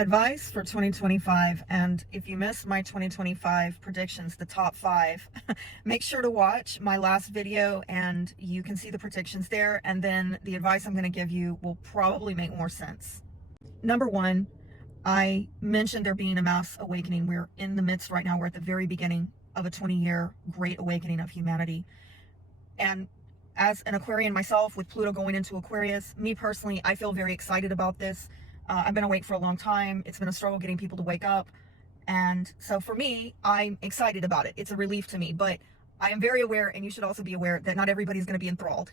Advice for 2025, and if you missed my 2025 predictions, the top 5, make sure to watch my last video and you can see the predictions there, and then the advice I'm going to give you will probably make more sense. Number 1, I mentioned there being a mass awakening. We're in the midst right now. We're at the very beginning of a 20-year great awakening of humanity. And as an Aquarian myself, with Pluto going into Aquarius, me personally, I feel very excited about this. I've been awake for a long time. It's been a struggle getting people to wake up. And so for me, I'm excited about it. It's a relief to me, but I am very aware, and you should also be aware, that not everybody's going to be enthralled.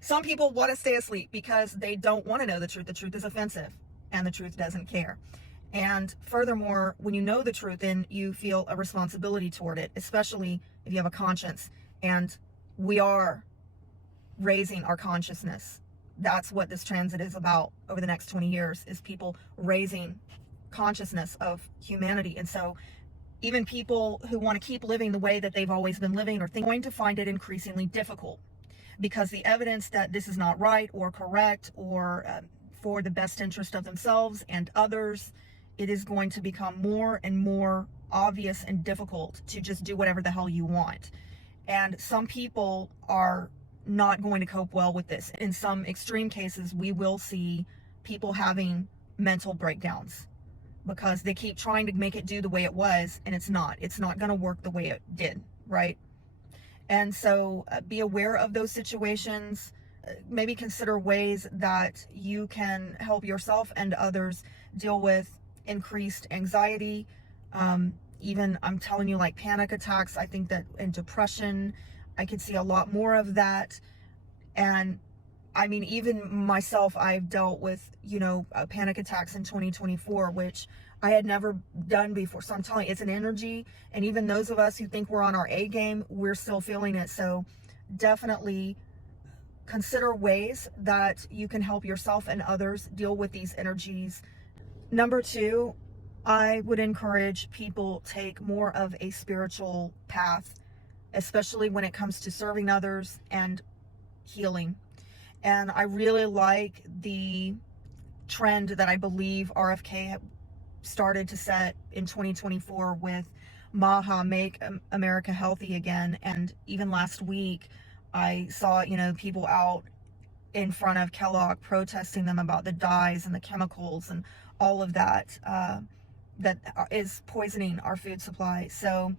Some people want to stay asleep because they don't want to know the truth. The truth is offensive and the truth doesn't care. And furthermore, when you know the truth, then you feel a responsibility toward it, especially if you have a conscience. And we are raising our consciousness. That's what this transit is about over the next 20 years, is people raising consciousness of humanity. And so even people who want to keep living the way that they've always been living are going to find it increasingly difficult, because the evidence that this is not right or correct or for the best interest of themselves and others, it is going to become more and more obvious and difficult to just do whatever the hell you want. And some people are not going to cope well with this. In some extreme cases, we will see people having mental breakdowns because they keep trying to make it do the way it was, and it's not going to work the way it did, right? And so be aware of those situations. Maybe consider ways that you can help yourself and others deal with increased anxiety. Even, I'm telling you, like panic attacks, I think that, and depression, I could see a lot more of that. And I mean, even myself, I've dealt with, panic attacks in 2024, which I had never done before. So I'm telling you, it's an energy. And even those of us who think we're on our A game, we're still feeling it. So definitely consider ways that you can help yourself and others deal with these energies. Number 2, I would encourage people take more of a spiritual path, especially when it comes to serving others and healing. And I really like the trend that I believe RFK started to set in 2024 with Maha, Make America Healthy Again. And even last week, I saw, people out in front of Kellogg protesting them about the dyes and the chemicals and all of that, that is poisoning our food supply. So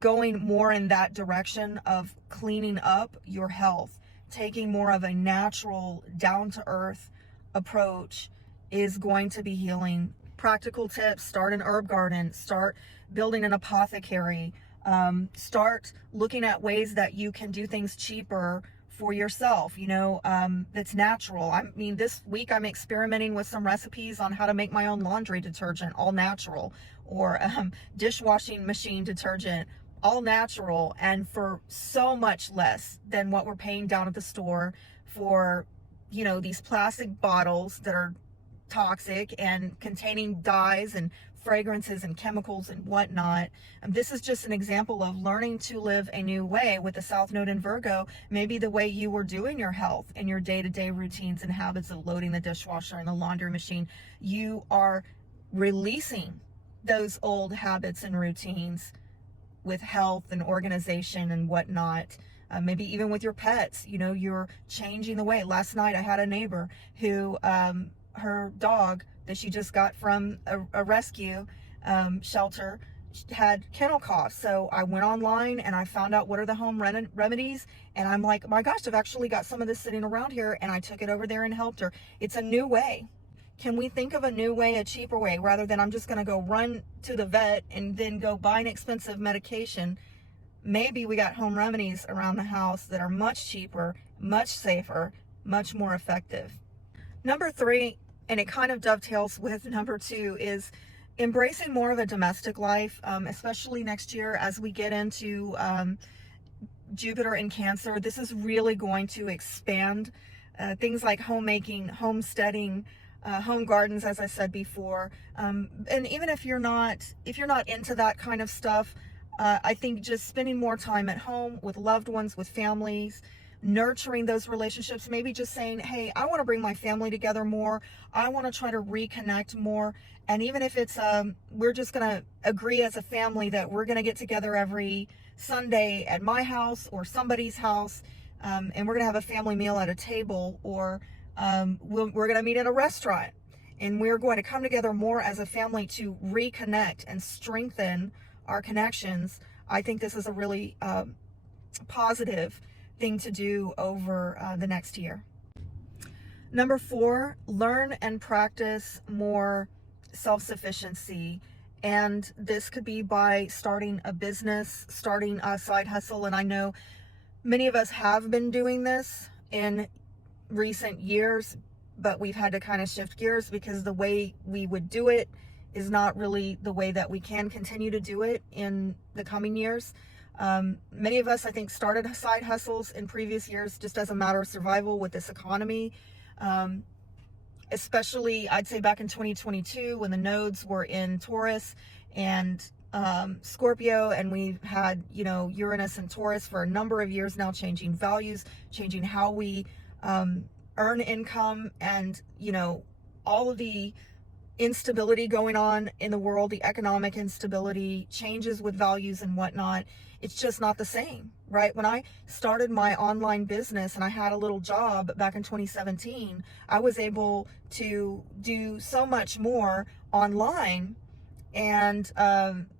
going more in that direction of cleaning up your health, taking more of a natural, down-to-earth approach is going to be healing. Practical tips: start an herb garden, start building an apothecary, start looking at ways that you can do things cheaper for yourself, that's natural. I mean, this week I'm experimenting with some recipes on how to make my own laundry detergent, all natural, or dishwashing machine detergent, all natural, and for so much less than what we're paying down at the store for, these plastic bottles that are toxic and containing dyes and fragrances and chemicals and whatnot. And this is just an example of learning to live a new way with the South Node in Virgo. Maybe the way you were doing your health and your day-to-day routines and habits of loading the dishwasher and the laundry machine, you are releasing those old habits and routines with health and organization and whatnot. Maybe even with your pets, you're changing the way. Last night I had a neighbor who, her dog that she just got from a rescue shelter had kennel cough. So I went online and I found out what are the home remedies. And I'm like, my gosh, I've actually got some of this sitting around here, and I took it over there and helped her. It's a new way. Can we think of a new way, a cheaper way, rather than I'm just going to go run to the vet and then go buy an expensive medication? Maybe we got home remedies around the house that are much cheaper, much safer, much more effective. Number 3, and it kind of dovetails with number 2, is embracing more of a domestic life, especially next year as we get into Jupiter in Cancer. This is really going to expand things like homemaking, homesteading, home gardens, as I said before. And even if you're not into that kind of stuff, I think just spending more time at home with loved ones, with families, nurturing those relationships, maybe just saying, hey, I want to bring my family together more. I want to try to reconnect more. And even if it's, we're just going to agree as a family that we're going to get together every Sunday at my house or somebody's house, and we're going to have a family meal at a table, or we're going to meet at a restaurant, and we're going to come together more as a family to reconnect and strengthen our connections. I think this is a really positive thing to do over the next year. Number 4, learn and practice more self-sufficiency. And this could be by starting a business, starting a side hustle. And I know many of us have been doing this in recent years, but we've had to kind of shift gears because the way we would do it is not really the way that we can continue to do it in the coming years. Many of us, I think, started side hustles in previous years just as a matter of survival with this economy. Especially, I'd say back in 2022 when the nodes were in Taurus and Scorpio, and we've had, Uranus and Taurus for a number of years now, changing values, changing how we earn income, and, all of the instability going on in the world, the economic instability, changes with values and whatnot. It's just not the same, right? When I started my online business and I had a little job back in 2017, I was able to do so much more online and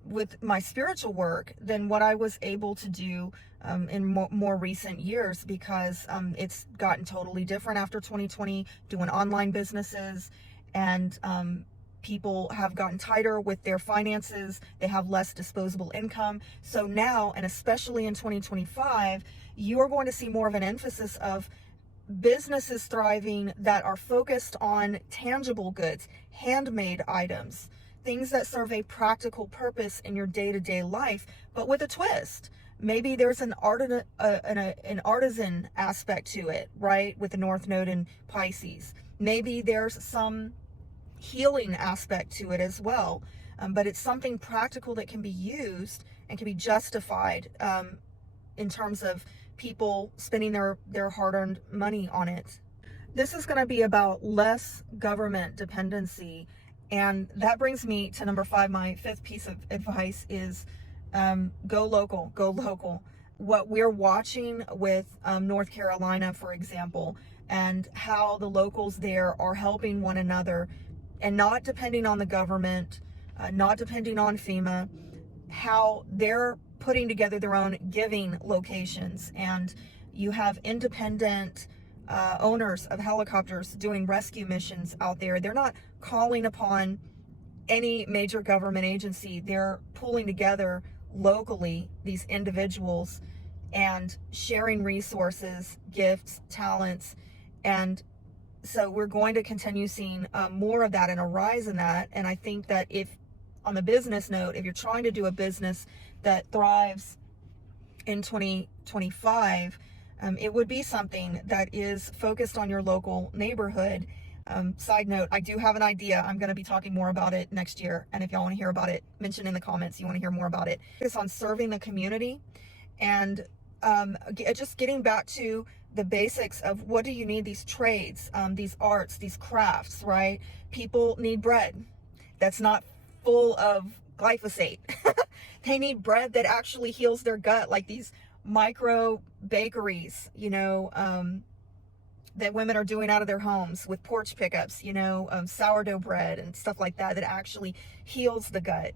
with my spiritual work than what I was able to do in more recent years, because it's gotten totally different after 2020 doing online businesses, and people have gotten tighter with their finances. They have less disposable income. So now, and especially in 2025, you're going to see more of an emphasis of businesses thriving that are focused on tangible goods, handmade items, things that serve a practical purpose in your day-to-day life, but with a twist. Maybe there's an artisan aspect to it, right? With the North Node in Pisces. Maybe there's some healing aspect to it as well. But it's something practical that can be used and can be justified in terms of people spending their hard-earned money on it. This is going to be about less government dependency. And that brings me to number 5. My 5th piece of advice is go local, go local. What we're watching with North Carolina, for example, and how the locals there are helping one another and not depending on the government, not depending on FEMA, how they're putting together their own giving locations. And you have independent owners of helicopters doing rescue missions out there. They're not calling upon any major government agency. They're pulling together locally these individuals and sharing resources, gifts, talents. And so we're going to continue seeing more of that and a rise in that. And I think that if, on the business note, if you're trying to do a business that thrives in 2025, it would be something that is focused on your local neighborhood. Side note, I do have an idea. I'm going to be talking more about it next year. And if y'all want to hear about it, mention in the comments you want to hear more about it. It's on serving the community and just getting back to the basics of what do you need, these trades, these arts, these crafts, right? People need bread that's not full of glyphosate. They need bread that actually heals their gut, like these micro bakeries, that women are doing out of their homes with porch pickups, sourdough bread and stuff like that, that actually heals the gut.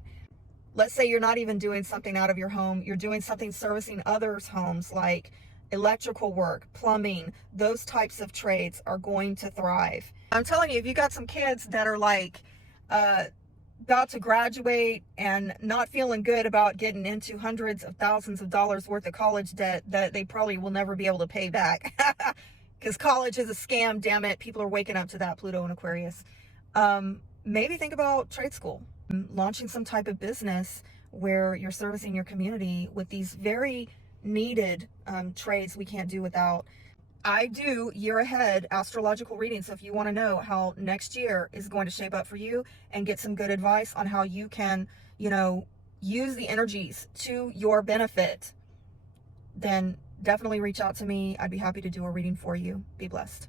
Let's say you're not even doing something out of your home, you're doing something servicing others' homes, like electrical work, plumbing. Those types of trades are going to thrive. I'm telling you, if you got some kids that are like about to graduate and not feeling good about getting into hundreds of thousands of dollars worth of college debt that they probably will never be able to pay back, because college is a scam, damn it. People are waking up to that, Pluto and Aquarius. Maybe think about trade school, launching some type of business where you're servicing your community with these very needed trades we can't do without. I do year ahead astrological readings. So if you want to know how next year is going to shape up for you and get some good advice on how you can, use the energies to your benefit, then definitely reach out to me. I'd be happy to do a reading for you. Be blessed.